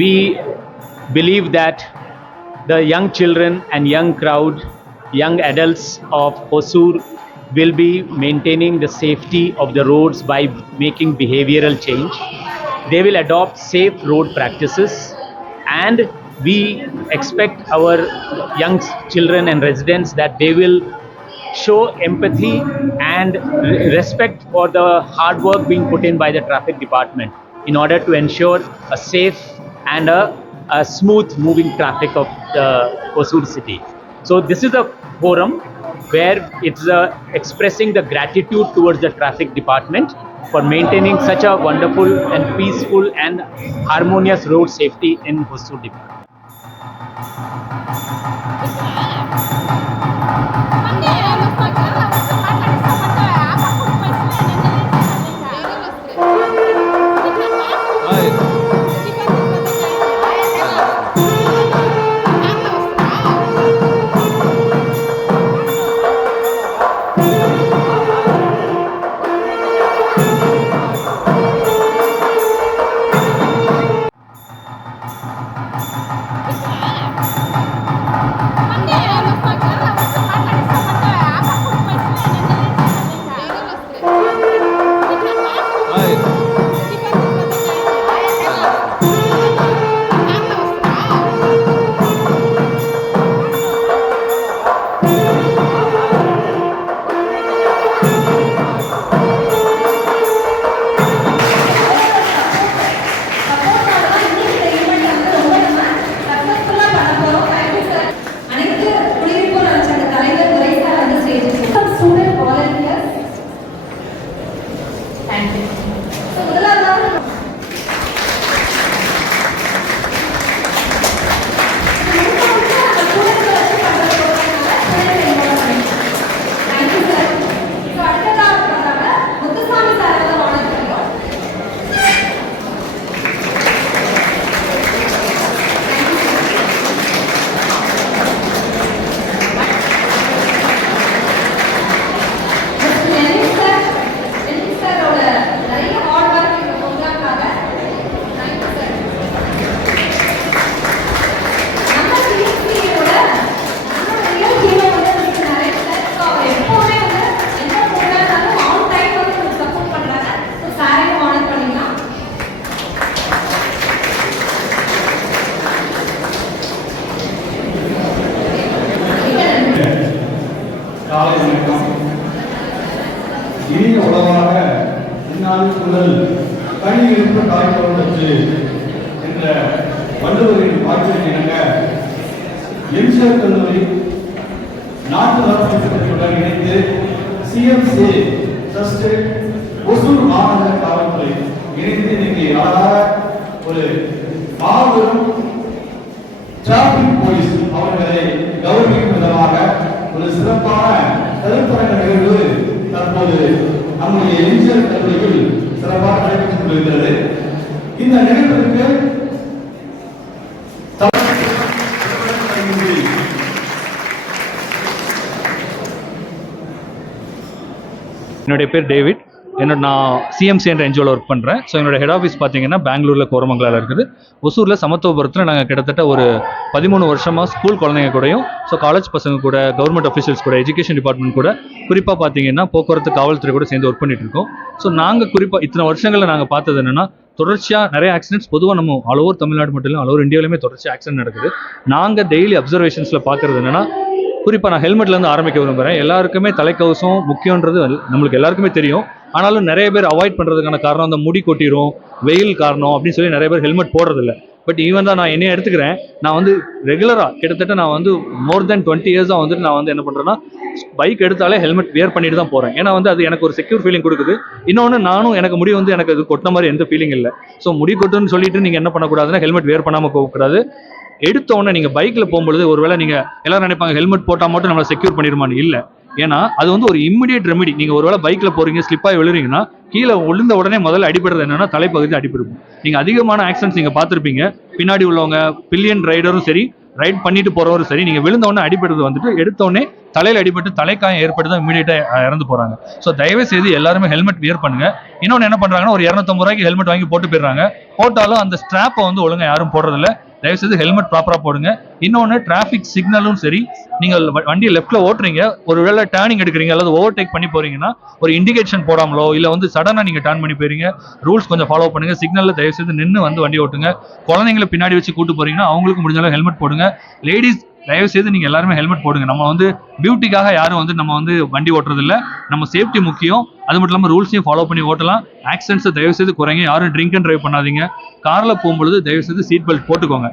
we believe that the young children and young crowd, young adults of Hosur will be maintaining the safety of the roads by making behavioral change. They will adopt safe road practices and we expect our young children and residents that they will show empathy and respect for the hard work being put in by the traffic department in order to ensure a safe and a, a smooth moving traffic of the Hosur city. So this is a forum where it's uh, expressing the gratitude towards the traffic department for maintaining such a wonderful and peaceful and harmonious road safety in Hosur department. MGR கல்லூரி நாட்டு நலத்திட்டத்துடன் இணைந்து CMC trust Hosur மாநகர காவல்துறை இணைந்து இன்னைக்கு அழகாக ஒரு மாபெரும் டிராபிக் போலீஸ் அவர்களை கௌரவிக்கும் விதமாக ஒரு சிறப்பான கருத்தரங்க நிகழ்வு தற்போது நம்முடைய எம்ஜிஆர் கல்லூரியில் சிறப்பாக நடைபெற்றுக் கொண்டிருக்கிறது. இந்த நிகழ்விற்கு என்னுடைய பேர் டேவிட். என்னோட நான் சிஎம்சி என்ற என்ஜிஓவில் ஒர்க் பண்ணுறேன் ஸோ என்னோட ஹெட் ஆஃபீஸ் பார்த்தீங்கன்னா பெங்களூரில் கோரமங்கலாவில் இருக்குது. ஒசூரில் சமத்துவபுரத்தில் நாங்கள் கிட்டத்தட்ட ஒரு பதிமூணு வருஷமாக ஸ்கூல் குழந்தைங்க கூடயும் ஸோ காலேஜ் பசங்க கூட கவர்மெண்ட் அஃபீஷியல்ஸ் கூட எஜுகேஷன் டிபார்ட்மெண்ட் கூட குறிப்பாக பார்த்தீங்கன்னா போக்குவரத்து காவல்துறை கூட சேர்ந்து ஒர்க் பண்ணிட்டு இருக்கோம். ஸோ நாங்கள் குறிப்பாக இத்தனை வருஷங்களில் நாங்கள் பார்த்தது என்னன்னா தொடர்ச்சியாக நிறைய ஆக்சிடென்ட்ஸ் பொதுவாக நம்ம ஆல் ஓவர் தமிழ்நாடு மட்டும் இல்லை ஆல் ஓவர் இந்தியாவிலுமே தொடர்ச்சியாக ஆக்சிடென்ட் நடக்குது. நாங்கள் டெய்லி அப்சர்வேஷன்ஸில் பார்க்குறது என்னன்னா குறிப்பாக நான் ஹெல்மெட்லேருந்து ஆரம்பிக்க விரும்புகிறேன் எல்லாருக்குமே தலைக்கவசம் முக்கியன்றது நம்மளுக்கு எல்லாருக்குமே தெரியும். ஆனாலும் நிறைய பேர் அவாய்ட் பண்ணுறதுக்கான காரணம் அந்த முடி கொட்டிடும் வெயில் காரணம் அப்படின்னு சொல்லி நிறைய பேர் ஹெல்மெட் போடுறதில்ல. பட் ஈவன் தான் நான் என்னைய எடுத்துக்கிறேன். நான் வந்து ரெகுலராக கிட்டத்தட்ட நான் வந்து மோர் தென் டுவெண்ட்டி இயர்ஸாக வந்துட்டு நான் வந்து என்ன பண்ணுறேன்னா பைக் எடுத்தாலே ஹெல்மெட் வியர் பண்ணிட்டு தான் போகிறேன் ஏன்னா வந்து அது எனக்கு ஒரு செக்யூர் ஃபீலிங் கொடுக்குது. இன்னொன்று நானும் எனக்கு முடி வந்து எனக்கு அது கொட்டின மாதிரி எந்த ஃபீலிங் இல்லை. ஸோ முடி கொட்டுன்னு சொல்லிட்டு நீங்கள் என்ன பண்ணக்கூடாதுன்னா ஹெல்மெட் வியர் பண்ணாமல் போகக்கூடாது. எடுத்த உடனே நீங்கள் பைக்கில் போகும்பொழுது ஒருவேளை நீங்கள் எல்லாரும் நினைப்பாங்க ஹெல்மெட் போட்டால் மட்டும் நம்மளை செக்யூர் பண்ணிடுமான்னு இல்லை. ஏன்னா அது வந்து ஒரு இம்மிடியட் ரெமிடி நீங்கள் ஒருவேளை பைக்கில் போகிறீங்க ஸ்லிப்பாகி விழுறீங்கன்னா கீழே விழுந்த உடனே முதல்ல அடிபடுறது என்னன்னா தலைப்பகுதி அடிபடும் நீங்கள் அதிகமான ஆக்சிடென்ட்ஸ் நீங்கள் பார்த்துருப்பீங்க. பின்னாடி உள்ளவங்க பில்லியன் ரைடரும் சரி ரைட் பண்ணிட்டு போறவரும் சரி நீங்கள் விழுந்த உடனே அடிபடுறது வந்துட்டு எடுத்தோடனே தலையில் அடிபட்டு தலைக்காயம் ஏற்பட்டு தான் இமீடியட்டாக இறந்து போகிறாங்க ஸோ தயவு செய்து எல்லாருமே ஹெல்மெட் வியர் பண்ணுங்க. இன்னொன்று என்ன பண்ணுறாங்கன்னா ஒரு இரநூத்தம்பது ரூபாய்க்கு ஹெல்மெட் வாங்கி போட்டு போயிடுறாங்க. போட்டாலும் அந்த ஸ்ட்ராப்பை வந்து ஒழுங்காக யாரும் போடுறதில்ல. தயவு செய்து ஹெல்மெட் ப்ராப்பராக போடுங்க. இன்னொன்று டிராஃபிக் சிக்னலும் சரி நீங்கள் வண்டியை லெஃப்ட்ல ஓட்டுறீங்க ஒரு வேளை டேர்னிங் எடுக்கிறீங்க அல்லது ஓவர்டேக் பண்ணி போறீங்கன்னா ஒரு இண்டிகேஷன் போடாமலோ இல்லை வந்து சடனாக நீங்கள் டேர்ன் பண்ணி போறீங்க ரூல்ஸ் கொஞ்சம் ஃபாலோ பண்ணுங்க சிக்னலில் தயவு செய்து நின்று வந்து வண்டி ஓட்டுங்க. குழந்தைங்களை பின்னாடி வச்சு கூட்டு போறீங்கன்னா அவங்களுக்கு முடிஞ்ச அளவு ஹெல்மெட் போடுங்க. லேடிஸ் தயவு செய்து நீங்க எல்லாருமே ஹெல்மெட் போடுங்க. நம்ம வந்து பியூட்டிக்காக யாரும் வந்து நம்ம வந்து வண்டி ஓட்டுறது இல்ல நம்ம சேஃப்டி முக்கியம். அது மட்டும் இல்லாமல் ரூல்ஸையும் ஃபாலோ பண்ணி ஓட்டலாம். ஆக்சிடென்ட்ஸை தயவு செய்து குறைங்க. யாரும் ட்ரிங்க் அண்ட் டிரைவ் பண்ணாதீங்க. கார்ல போகும்பொழுது தயவு செய்து சீட் பெல்ட் போட்டுக்கோங்க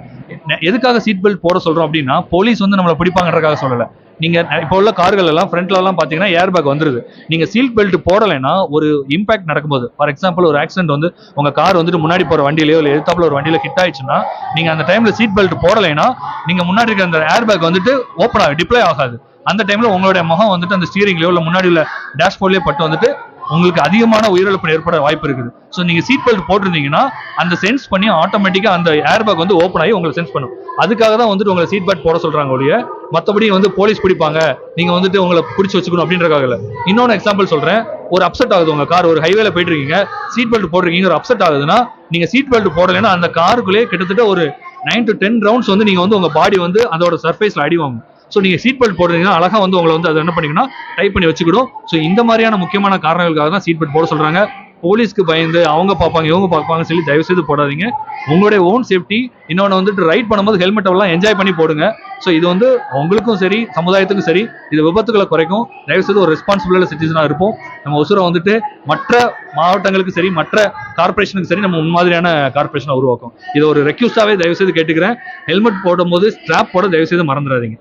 எதுக்காக சீட் பெல்ட் போட சொல்றோம் அப்படின்னா போலீஸ் வந்து நம்மளை பிடிப்பாங்கன்றக்காக சொல்லலை. நீங்க இப்போ உள்ள கார்கள் எல்லாம் ஃப்ரண்ட்ல எல்லாம் பாத்தீங்கன்னா ஏர் பேக் வந்துருது. நீங்க சீட் பெல்ட் போடலைன்னா ஒரு இம்பாக்ட் நடக்கும்போது. ஃபார் எக்ஸாம்பிள் ஒரு ஆக்சிடென்ட் வந்து உங்க கார் வந்துட்டு முன்னாடி போற வண்டியிலேயோ இல்ல எதிர்த்தாப்புல ஒரு வண்டியில ஹிட் ஆயிடுச்சுன்னா நீங்க அந்த டைம்ல சீட் பெல்ட் போடலைன்னா நீங்க முன்னாடி இருக்கிற அந்த ஏர் பேக் வந்துட்டு ஓப்பன் ஆகும் டிப்ளை ஆகாது. அந்த டைம்ல உங்களுடைய முகம் வந்துட்டு அந்த ஸ்டீரிங்லயோ இல்ல முன்னாடி உள்ள டேஷ்போர்ட்லயே பட்டு வந்துட்டு உங்களுக்கு அதிகமான உயிரிழப்பு ஏற்பட வாய்ப்பு இருக்குது. ஸோ நீங்க சீட் பெல்ட் போட்டிருந்தீங்கன்னா அந்த சென்ஸ் பண்ணி ஆட்டோமேட்டிக்கா அந்த ஏர் பேக் வந்து ஓப்பன் ஆகி உங்களை சென்ஸ் பண்ணும். அதுக்காக தான் வந்துட்டு உங்களை சீட் பெல்ட் போட சொல்றாங்க ஒழிய மற்றபடி வந்து போலீஸ் பிடிப்பாங்க. நீங்க வந்துட்டு உங்களை பிடிச்சி வச்சுக்கணும் அப்படின்றக்காக இல்லை. இன்னொன்று எக்ஸாம்பிள் சொல்றேன். ஒரு அப்செட் ஆகுது உங்க கார் ஒரு ஹைவேல போயிட்டு இருக்கீங்க சீட் பெல்ட் போட்டிருக்கீங்க ஒரு அப்செட் ஆகுதுன்னா நீங்க சீட் பெல்ட் போடலைன்னா அந்த காருக்குள்ளேயே கிட்டத்தட்ட ஒரு நைன் டு டென் ரவுண்ட்ஸ் வந்து நீங்க வந்து உங்க பாடி வந்து அதோட சர்ஃபேஸ்ல அடி வாங்கும். ஸோ நீங்கள் சீட் பெல்ட் போடுறீங்கன்னா அழகாக வந்து உங்களை வந்து அதை என்ன பண்ணிக்கணும் டைப் பண்ணி வச்சுக்கிடும். ஸோ இந்த மாதிரியான முக்கியமான காரணங்களுக்காக தான் சீட் பெல்ட் போட சொல்கிறாங்க போலீஸ்க்கு பயந்து அவங்க பார்ப்பாங்க இவங்க பார்ப்பாங்க சொல்லி தயவு செய்து போடாதீங்க. உங்களுடைய ஓன் சேஃப்டி இன்னொன்று வந்துட்டு ரைட் பண்ணும்போது ஹெல்மெட் எல்லாம் என்ஜாய் பண்ணி போடுங்க. ஸோ இது வந்து உங்களுக்கும் சரி சமுதாயத்துக்கும் சரி இது விபத்துகளை குறைக்கும். தயவு செய்து ஒரு ரெஸ்பான்சிபிளான சிட்டிசனாக இருப்போம். நம்ம ஒசூரை வந்துட்டு மற்ற மாவட்டங்களுக்கு சரி மற்ற கார்பரேஷனுக்கு சரி நம்ம முன்மாதிரியான கார்பரேஷனை உருவாக்கும். இது ஒரு ரெக்யூஸ்டாகவே தயவு செய்து கேட்டுக்கிறேன். ஹெல்மெட் போடும்போது ஸ்ட்ராப் போட தயவு செய்து மறந்துடாதீங்க.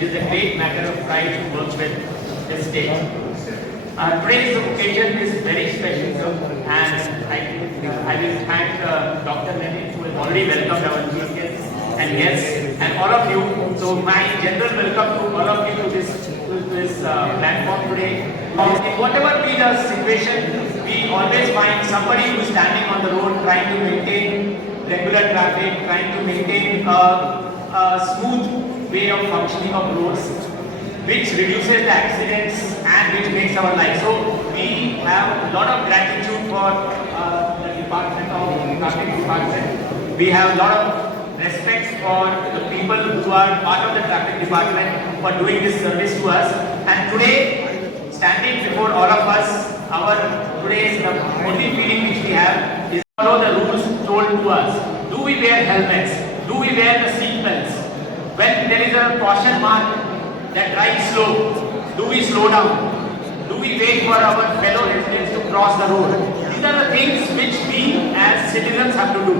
It is a great matter of pride to work with the state. Uh, today's occasion is very special, and I, I will thank uh, Dr. Nani who has already welcomed our guests and guests and all of you. So my general welcome to all of you to this to this uh, platform today. Uh, in whatever be the situation, we always find somebody who is standing on the road trying to maintain regular traffic, trying to maintain a, a smooth way of functioning of roads, which reduces the accidents and which makes our life. So we have a lot of gratitude for uh, the department of traffic department. We have a lot of respect for the people who are part of the traffic department for doing this service to us. And today, standing before all of us, our today's only feeling which we have is follow the rules told to us. Do we wear helmets? Do we wear the seat there is a caution mark that drive slow, do we slow down? Do we wait for our fellow residents to cross the road? These are the things which we as citizens have to do.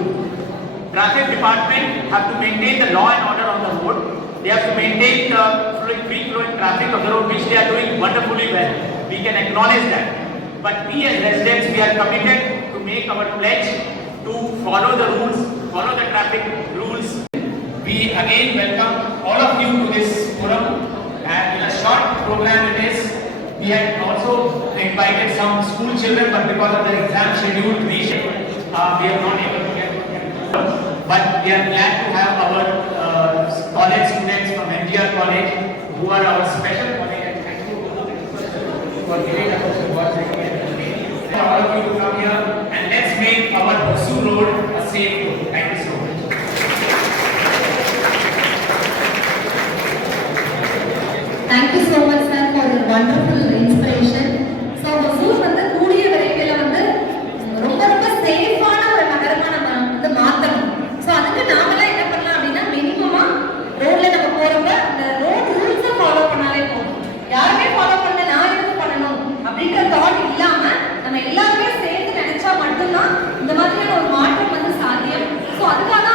Traffic department have to maintain the law and order on the road. They have to maintain the free flowing traffic of the road, which they are doing wonderfully well. We can acknowledge that. But we as residents, we are committed to make our pledge to follow the rules, follow the traffic rules. We again welcome all of you to this forum. And in a short program it is, we had also invited some school children, but because of the exam schedule, we, uh, we are not able to get. But we are glad to have our uh, college students from NGR College, who are our special college. and thank you for giving us this opportunity. All of you to come here and let's make our Hosu Road a safe road. Thank you so much sir, for wonderful inspiration so So, ஊர் வந்து கூடிய விரைவில் வந்து ரொம்ப ரொம்ப சேஃபான ஒரு நகரமா நம்ம வந்து மாத்தணும். ஸோ அதுக்கு நாமெல்லாம் என்ன பண்ணலாம் அப்படின்னா மினிமமா ரோட்ல நம்ம போறப்ப அந்த ரோட் ரூல்ஸை ஃபாலோ பண்ணாலே போதும். யாருமே ஃபாலோ பண்ணல நான் எதுக்கு பண்ணணும் அப்படின்ற தாட் இல்லாம நம்ம எல்லாருமே சேர்ந்து நினைச்சா மட்டும்தான் இந்த மாதிரியான ஒரு மாற்றம் வந்து சாத்தியம். ஸோ அதுக்காக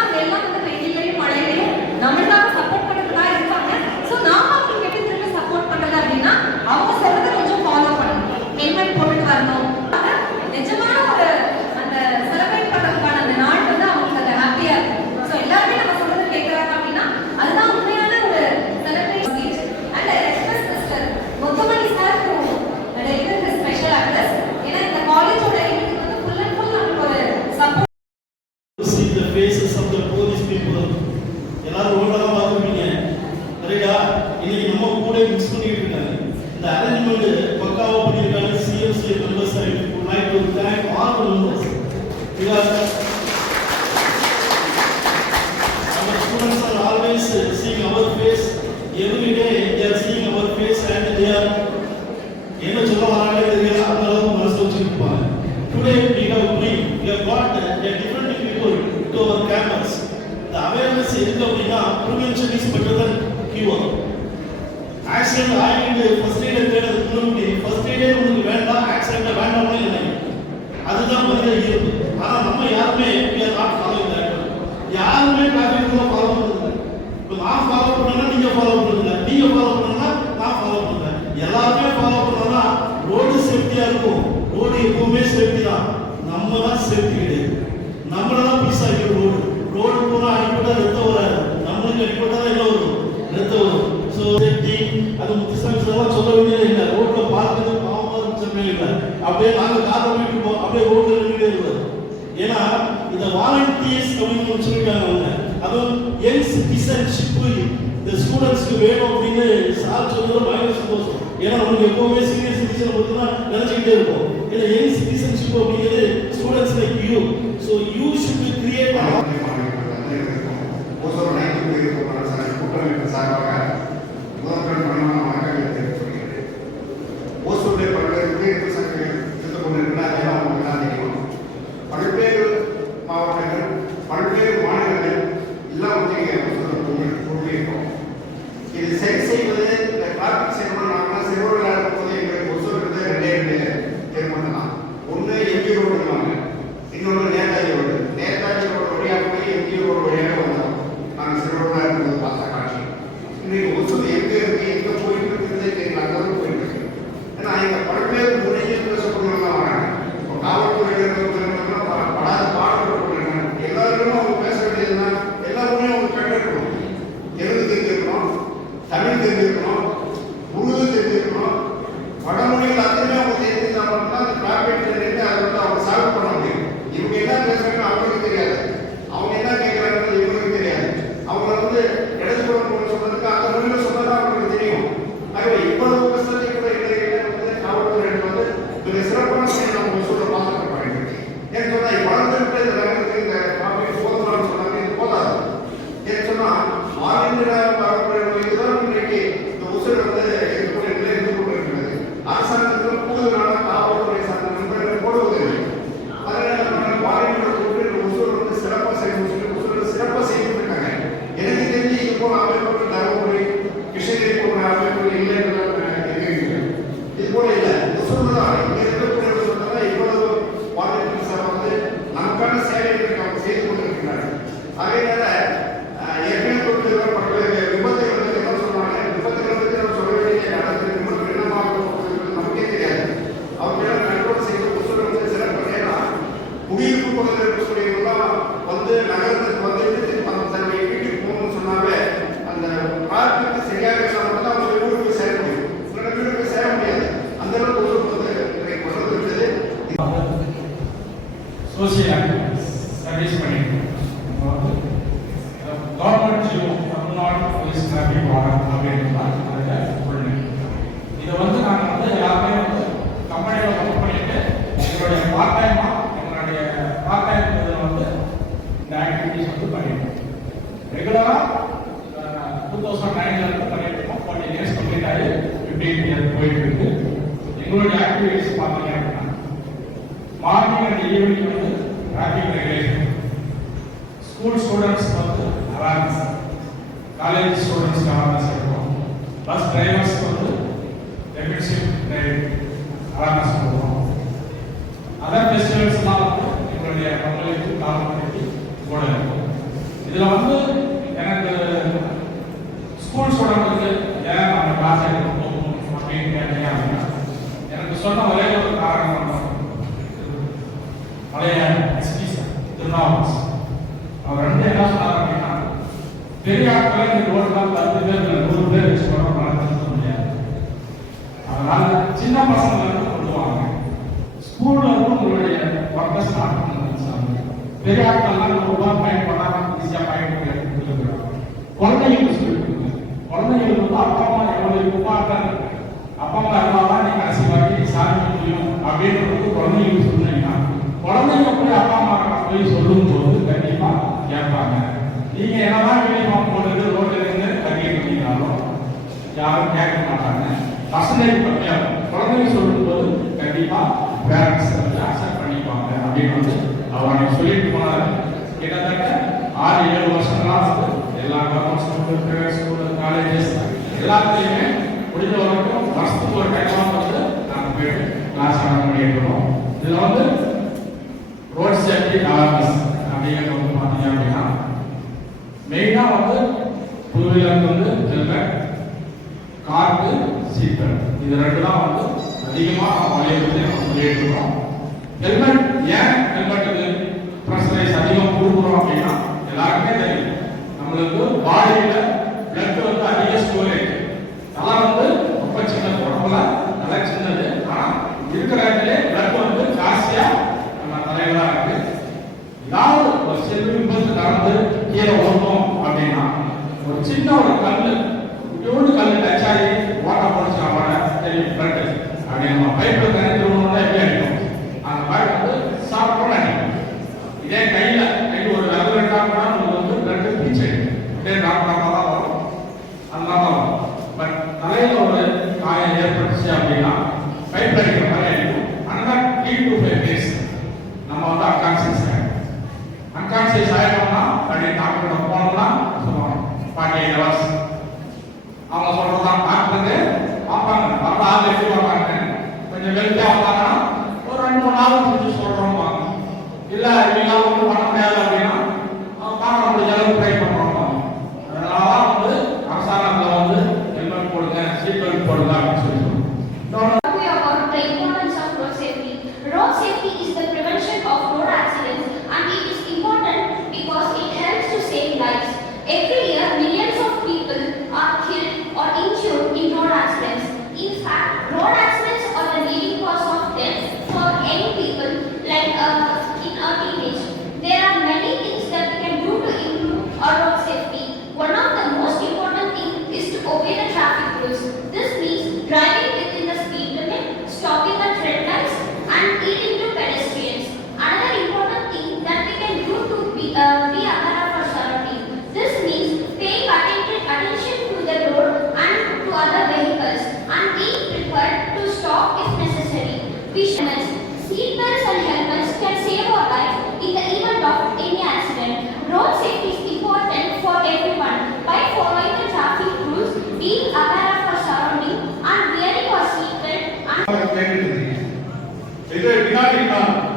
prevention is better than cure accident ஆகிட்டு ஃபர்ஸ்ட் எய்ட் தேடுறதுக்கு முன்னாடி ஃபர்ஸ்ட் எய்டே உங்களுக்கு வேண்டாம் ஆக்சிடென்ட் வேண்டாம்னு இல்லை அதுதான் மனித இயல்பு ஆனால் நம்ம யாருமே எப்படியா நாட் ஃபாலோ யாருமே டிராஃபிக் ரூலை ஃபாலோ பண்ணுறது இப்போ நான் ஃபாலோ பண்ணனா நீங்க ஃபாலோ பண்ணுங்க நீங்க ஃபாலோ பண்ணனா நான் ஃபாலோ பண்ணுறேன் எல்லாருமே ஃபாலோ பண்ணனா ரோடு சேஃப்டியா இருக்கும். ரோடு எப்பவுமே சேஃப்டி தான். நம்ம தான் சேஃப்டி கிடையாது. நம்மள தான் பீஸ் ஆகிடும் ரோடு ரோடு போனா அடிப்படை ரத்தம் வராது நம்மளுக்கு அடிப்பட்டா தான் என்ன வரும். ரத்தம் ஸோ சேஃப்டி அது முத்துசாமி சொல்ல வேண்டியதே இல்லை. ரோட்ல பார்க்கறது பாவமாக இருந்துச்சமே இல்லை. அப்படியே நாங்கள் காரை வீட்டு போ அப்படியே ரோட்ல நின்றுட்டே இருப்பாரு ஏன்னா இந்த வாலண்டியர்ஸ் கம்யூனிட்டி சொல்லிருக்காங்க அவங்க. அதுவும் யங் சிட்டிசன்ஷிப் இந்த ஸ்டூடெண்ட்ஸ்க்கு வேணும் அப்படின்னு சார் சொன்னது பயங்கர சந்தோஷம். ஏன்னா நமக்கு எப்பவுமே சீனியர் சிட்டிசன் பற்றி தான் நினைச்சுக்கிட்டே இருப்போம். ஏன்னா யங் சிட்டிசன்ஷிப் அப்படிங்கிறது students like you. So you should create ஒவ்வொரு நைட்டு போயிருக்கோம் சார். கூட்டமைப்பு சார்பாக முதல்வர் மனமான வணக்கங்களை தெரிவித்துள்ளேன் ஓசூரில் பல்வேறு குடியிருப்பு சங்கங்கள் இருந்து கொண்டிருக்கிற அதெல்லாம் உங்களுக்கு தான் தெரியும் பல்வேறு மாவட்டங்கள் பல்வேறு மாநிலங்கள் எல்லாம் வந்து இங்கே ஓசூரில் கூடியிருக்கோம் இது சரி செய்வது இந்த டிராபிக் செய்யணும் நாங்கள் சிறுவர்கள் இருக்கும்போது எங்களுக்கு ஒசூர் இருந்து ரெண்டே ரெண்டு தீர்மானம் தான் ஒன்று எம்பி ரோடுவாங்க இன்னொன்று நேதாஜி ரோடு நேதாஜி ரோடு வழியாக போய் எம்பி ரோடு வழியாக வந்தோம் நாங்கள் சிறுவர்களாக இருக்கும்போது பார்த்த காட்சி இன்னைக்கு ஒசூர் எங்கே இருக்கு எங்கே போயிட்டு இருக்கிறதே தெரியல அந்த அளவுக்கு போயிட்டு இருக்கு ஏன்னா இங்கே பல்வேறு முறையில் பேசக்கூடியவங்க வராங்க இப்போ காவல்துறையினர் படாத பாடுபட்டு எல்லாருமே அவங்க பேச வேண்டியதுன்னா எல்லாருமே அவங்க கண்டிருக்கணும் தெலுங்கு தெரிஞ்சிருக்கணும் தமிழ் தெரிஞ்சிருக்கணும் உருது தெரிஞ்சிருக்கணும் வடமொழிகள் அத்தனை அவங்க தெரிஞ்சிருந்தா மட்டும்தான் அந்த டிராபிக் நின்று அதை வந்து அவங்க சால்வ் பண்ண முடியும் இவங்க என்ன பேசுறாங்கன்னு அவங்களுக்கு தெரியாது அவங்க என்ன கேட்குறாங்கன்னு இவங்களுக்கு தெரியாது அவங்க வந்து இடதுபுறம் போக சொல்றதுக்கு அந்த மொழியில சொன்னதான் அவங்களுக்கு தெரியும் ஆகவே இவ்வளவு கஷ்டத்தை கூட இடையில வந்து காவல்துறை வந்து மிக சிறப்பான செயல் நம்ம ஒசூரில் பார்த்துக்க பயன்படுத்தி ஏன்னு சொன்னா வளர்ந்துட்டு இந்த நகரத்துக்கு இந்த டிராபிக் போதுமானு சொன்னாங்க இது போதாது ஏன்னு சொன்னா மாநில பாரம்பரிய இதுதான் இன்றைக்கு இந்த உசுர் வந்து இருக்கக்கூடிய நிலை இருந்து கொண்டிருக்கிறது அரசாங்கத்தில் கூடுதலான காவல்துறை சார்ந்த நண்பர்கள் போடுவதில்லை அதனால நம்ம மாநில கூட்டு இந்த உசுர் வந்து சிறப்பாக செய்யணும் சொல்லி உசுர் சிறப்பாக செய்துட்டு இருக்காங்க எனக்கு தெரிஞ்சு இது போல அமைப்பு தருமபுரி கிருஷ்ணகிரி போன்ற அமைப்புகள் இல்லை என்று இது போல இல்லை உசுர் தான் இங்க இருக்கக்கூடிய உசுர் தான் இவ்வளவு வாலண்டியர்ஸ் வந்து நமக்கான சேவைகளை அவங்க செய்து கொண்டிருக்கிறார்கள் அதே அஹ், ஏற்கனவே கொடுத்திருக்கிற பல்வேறு விபத்துகள் வந்து என்ன சொல்றாங்க விபத்துகள் பற்றி நம்ம சொல்ல வேண்டிய நடந்து விபத்து என்னமாக போகுதுன்றது நமக்கே தெரியாது அவங்க கண்ட்ரோல் செய்து உசுர் வந்து சிறப்பு ஏன்னா குடியிருப்பு பகுதியில் இருக்கக்கூடியவங்களாம் வந்து நகரத்துக்கு வந்துட்டு திருப்பி அந்த தன்னுடைய வீட்டுக்கு போகணும்னு சொன்னாவே அந்த பார்க்குக்கு சரியாக இருந்தால் தான் அவங்க ஊருக்கு போய் சேர முடியும் உங்களோட வீடு போய் சேர முடியாது அந்த அளவுக்கு உசுர் வந்து இன்றைக்கு வளர்ந்து விட்டது சோசியல் ஆக்டிவிட்டிஸ் சர்வீஸ் பண்ணிட்டு government GO Tamil Nadu police traffic warden அப்படின்னு அதில் ஃபுல் இதை வந்து நாங்கள் வந்து எல்லாருமே வந்து கம்பெனியில் ஒர்க் பண்ணிட்டு எங்களுடைய பார்ட் டைமாக எங்களுடைய பார்ட் டைம் இதில் வந்து இந்த ஆக்டிவிட்டிஸ் வந்து பண்ணிட்டு ரெகுலராக டூ தௌசண்ட் நைன்ல இருந்து பண்ணிட்டு இருக்கோம் ஃபார்ட்டி இயர்ஸ் கம்ப்ளீட் ஆகி ஃபிஃப்டீன் இயர் போயிட்டு இருக்கு எங்களுடைய ஆக்டிவிட்டிஸ் பார்த்தீங்க அப்படின்னா மார்னிங் அண்ட் ஈவினிங் வந்து டிராஃபிக் ரெகுலேஷன் ஸ்கூல் ஸ்டூடெண்ட்ஸ் வந்து அவேர்னஸ் காலேஜ் ஸ்டூடெண்ட்ஸ்க்கு அவேர்னஸ் இருக்கும் பஸ் டிரைவர்ஸ்க்கு வந்து டெபிஷிப் டிரைவிங் அவேர்னஸ் பெரிய கொலை இன்னைக்கு ஓட்டலாம் பத்து பேர் நூறு பேர் வச்சு கூட நடத்த முடியாது. அதனால சின்ன பசங்க இருந்து சொல்லுவாங்க ஸ்கூல்ல இருந்து உங்களுடைய ஒர்க்கை ஸ்டார்ட் பண்ணி பெரியார் கொல்லாம் ரொம்ப பயன் பண்ணாம ஈஸியா பயன்படுத்தி குழந்தைகளுக்கு சொல்லி கொடுங்க. குழந்தைகளுக்கு வந்து அப்பா அம்மா எவ்வளவு இருக்குமா அப்பா அம்மா அம்மா தான் நீ கடைசி வரைக்கும் சாமி முடியும் அப்படின்றது குழந்தைங்களுக்கு சொன்னீங்கன்னா குழந்தைங்க போய் அப்பா அம்மா போய் சொல்லும் போது கண்டிப்பா கேட்பாங்க. நீங்க என்னதான் யூனிஃபார்ம் போட்டுக்கிட்டு ரோட்ல இருந்து தங்கி பண்ணினாலும் யாரும் கேட்க மாட்டாங்க. பசங்களை கம்மியாக இருக்கும். குழந்தைங்க சொல்லும் போது கண்டிப்பா பேரண்ட்ஸ் வந்து அக்செப்ட் பண்ணிப்பாங்க அப்படின்னு வந்து அவர் சொல்லிட்டு போனாரு. கிட்டத்தட்ட ஆறு ஏழு வருஷங்களா எல்லா கவர்மெண்ட் ஸ்கூல் ஸ்கூல் காலேஜஸ் எல்லாத்துலேயுமே முடிஞ்ச வரைக்கும் வருஷத்துக்கு ஒரு டைம் வந்து நாங்கள் போய் கிளாஸ் அட்டன் பண்ணிட்டு இதில் வந்து ரோட் சேஃப்டி அவேர்னஸ் அப்படிங்கிறது வந்து பார்த்தீங்க அப்படின்னா மெயினாக வந்து டூ வந்து ஹெல்மெட் காட்டு சீட் இது ரெண்டு தான் வந்து அதிகமாக வலியுறுத்தி நம்ம சொல்லிட்டு இருக்கோம் ஹெல்மெட் ஏன் ஹெல்மெட் இது ப்ரெஷரைஸ் அதிகம் கொடுக்குறோம் அப்படின்னா எல்லாருக்குமே தெரியும். நம்மளுக்கு பாடியில் பிளட் வந்து அதிக ஸ்டோரேஜ் தலை வந்து ரொம்ப சின்ன உடம்புல நல்லா சின்னது. ஆனால் இருக்கிற இடத்துல பிளட் வந்து ஜாஸ்தியாக நம்ம தலைவராக இருக்கு. ஒரு செல்வி கலந்து கீழே ஓட்டணும் அப்படின்னா ஒரு சின்ன ஒரு கல் por lá.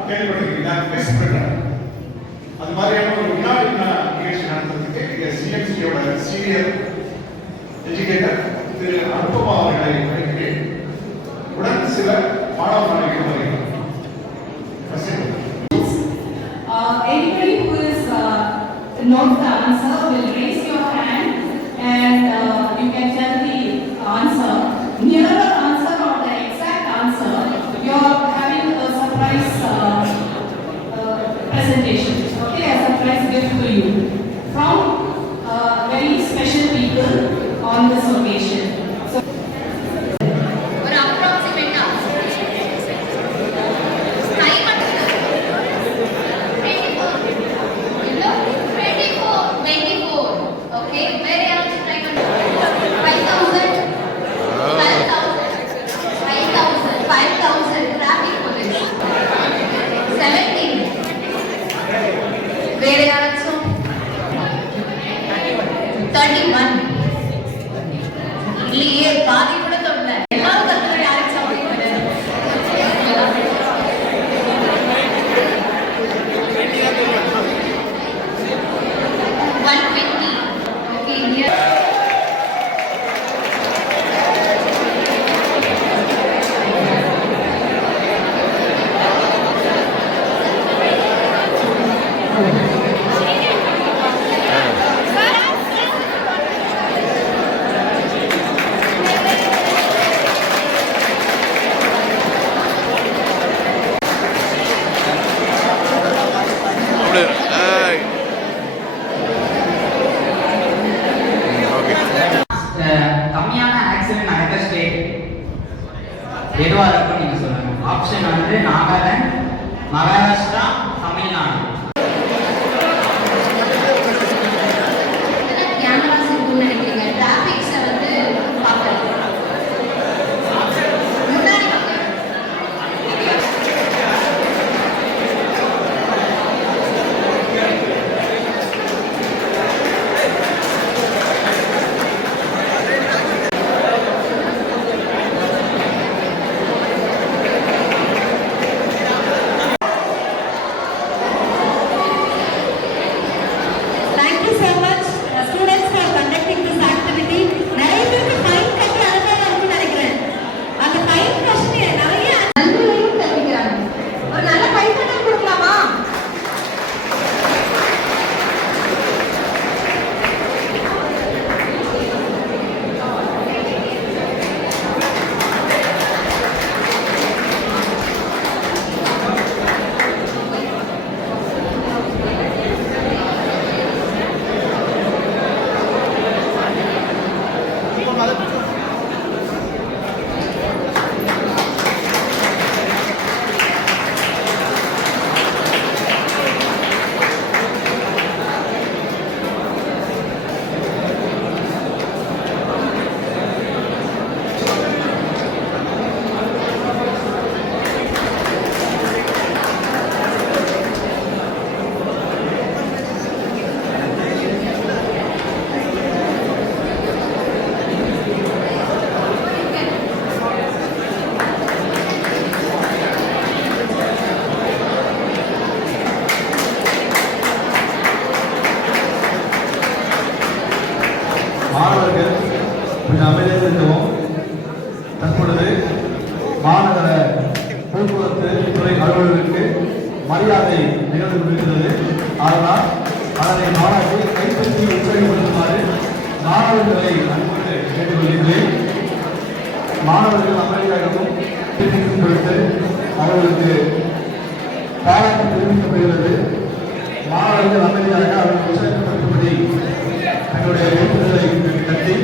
கேள்விப்பட்டிருக்கீங்களா? பெஸ்ட் அது மாதிரியான ஒரு வினாடினா நிகழ்ச்சி நடத்துறதுக்கு இங்க சிஎம்சியோட சீனியர் எஜுகேட்டர் திரு அனுபவா அவர்களை அழைக்கிறேன். உடன் சில மாணவ மாணவிகள் வருகிறேன் nessa. まがやしたためな ஆளுநர் அமைதியாக அவர் உற்சாகப்படுத்தும்படி தன்னுடைய எழுத்துக்களை கட்டி